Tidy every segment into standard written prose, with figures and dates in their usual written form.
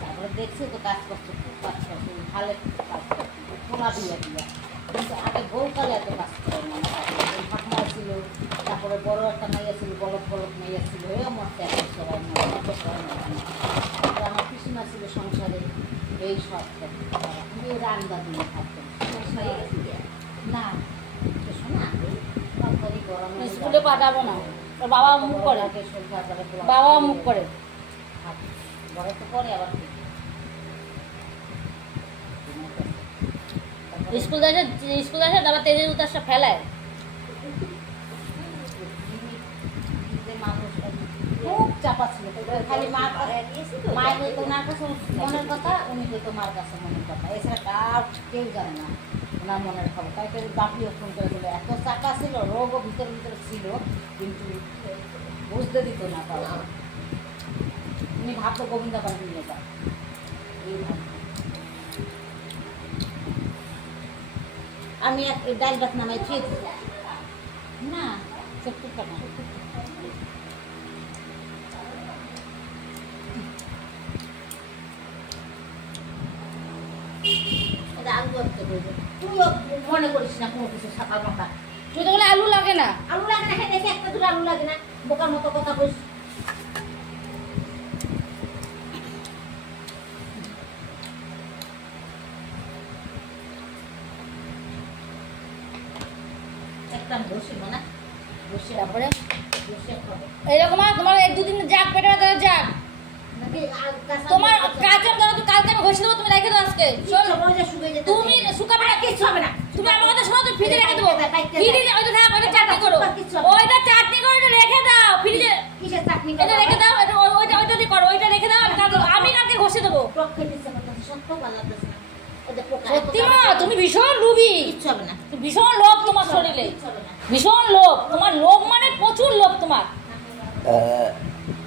তারপরে দেখছি তো কাজ করছে, খুব কাজ করছে, ভালো কাজ করছে, খোলা দিয়ে দিয়া। কিন্তু আগে বউকালে এত কাজ করে না, ফাঁকমা ছিল, তারপরে বড় একটা মাইয়া ছিল, বলক বলক মাইয়া ছিল, এও মরতে এখন সবাই আমার পিসিমা ছিল সংসারে, এই সব আমি ওরা আন্দা দিয়ে থাকতাম না। শোনা স্কুলে পাঠাবো না, বাবা মুখ করে, বাবা মুখ করে বড় তো পরে আবার স্কুল আসে আবার তেজের উতাসটা ফেলায়। মানুষ খুব চাপা ছিল, খালি মায়ের হইতো ওনার কাছে মনের কথা, উনি হইতো মার কাছে মনের কথা, এছাড়া কার কেউ জানে না ওনার মনের খবর। তাই বাপিও ফোন করে বলে এত চাপা ছিল, রোগও ভিতরে ভিতরে ছিল, কিন্তু বুঝতে দিত না। তাও উনি ভাবতো গোবিন্দা পান্ডি নিয়ে যান, এই ভাবতো। আমি এক ডাল ভাত নামাই খেয়ে দিই না, 70 টাকা। তুইও মনে করিস না কোনো কিছু সকাল মাথা, তুই তো বলে আলু লাগে না, আলু লাগে না, খেতে একটা দুটো আলু লাগে না, বোকার মতো কথা বলিস। একটা বসি না বসে, তারপরে বসে খাবো এরকম তোমার 1-2 দিন যাক পেটে ব্যথা যাক, তোমার কাজে তো কালকে আমি ঘষে দেবো, তুমি রেখে দাও আজকে। তুমি শুকাবে না, কিচ্ছু হবে না, তুমি আমার কথা শোনো, তুমি ফ্রিজে রেখে দেবো, ফ্রিজে ওইটা থাক, ওইটা চাটনি করো, ওইটা চাটনি করে এটা রেখে দাও ফ্রিজে, কিসের চাটনি এটা রেখে দাও, এটা ওইটা দিয়ে করো, ওইটা রেখে দাও, আমি কালকে ঘষে দেবো। সত্যি মা, তুমি ভীষণ লোভী, কিচ্ছু হবে না, ভীষণ লোভ তোমার শরীরে, ভীষণ লোভ, তোমার লোভ মানে প্রচুর লোভ তোমার।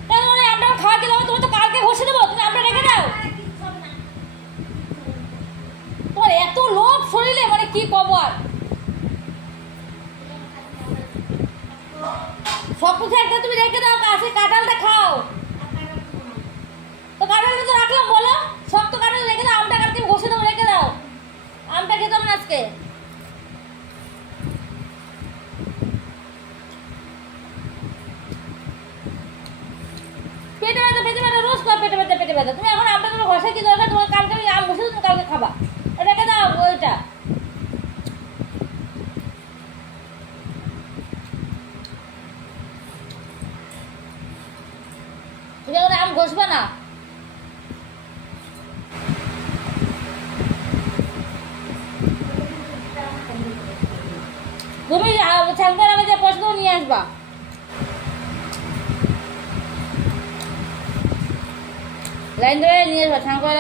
তাহলে আমরা খাওয়া খেলাম, তুমি তো কালকে ঘষে দেবো, তুমি আমরা রেখে দাও। তোমার এত লোভ শরীরে, মানে কি কব আর, সব কিছু একটা তুমি রেখে দাও, কাছে কাঁঠালটা খাও। তো কাঁঠালটা তো রাখলাম, বলো সব তো কাঁঠাল রেখে দাও, আমটা কালকে ঘষে দেবো, রেখে দাও, আমটা খেতাম না আজকে। পেটে ব্যথা রোজ খাও, পেটে ব্যথা, তুমি এখন আমটা তোমার ঘষা কি দরকার, তোমার কালকে আমি আম ঘষে তুমি কালকে খাবা, রেখে দাও ওইটা। তুমি এখন আম ঘষবা না, তুমি ছাঙ্কার আগে যে পছন্দ নিয়ে আসবা। লাইন ধরে নিয়ে আসবা ছাঙ্কার।